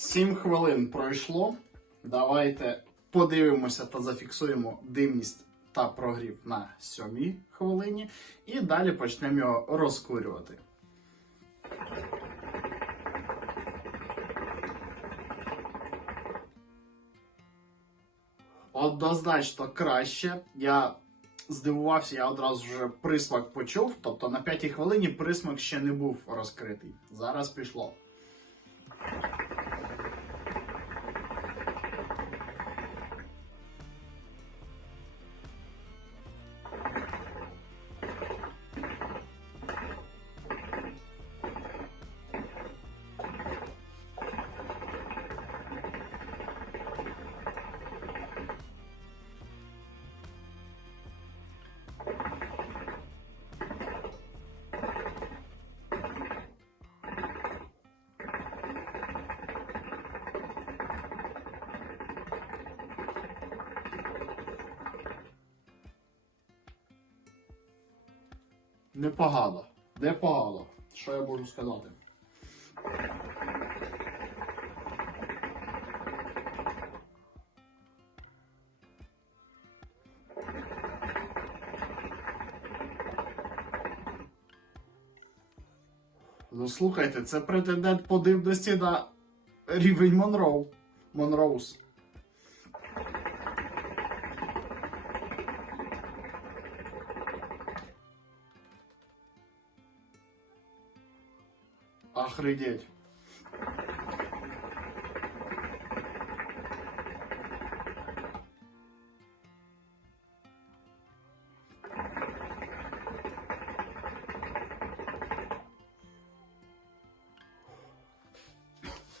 Сім хвилин пройшло. Давайте подивимося та зафіксуємо димність та прогрів на сьомій хвилині. І далі почнемо його розкурювати. Однозначно краще. Я здивувався, я одразу вже присмак почув. Тобто на п'ятій хвилині присмак ще не був розкритий. Зараз пішло. Непогано. Непогано. Що я можу сказати? Ну слухайте, це претендент по дивності на рівень Монроу. Монроуз. Охренеть.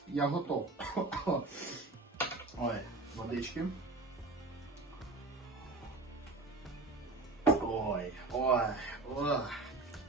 Я готов. Ой, водички. Ой, ой, ой.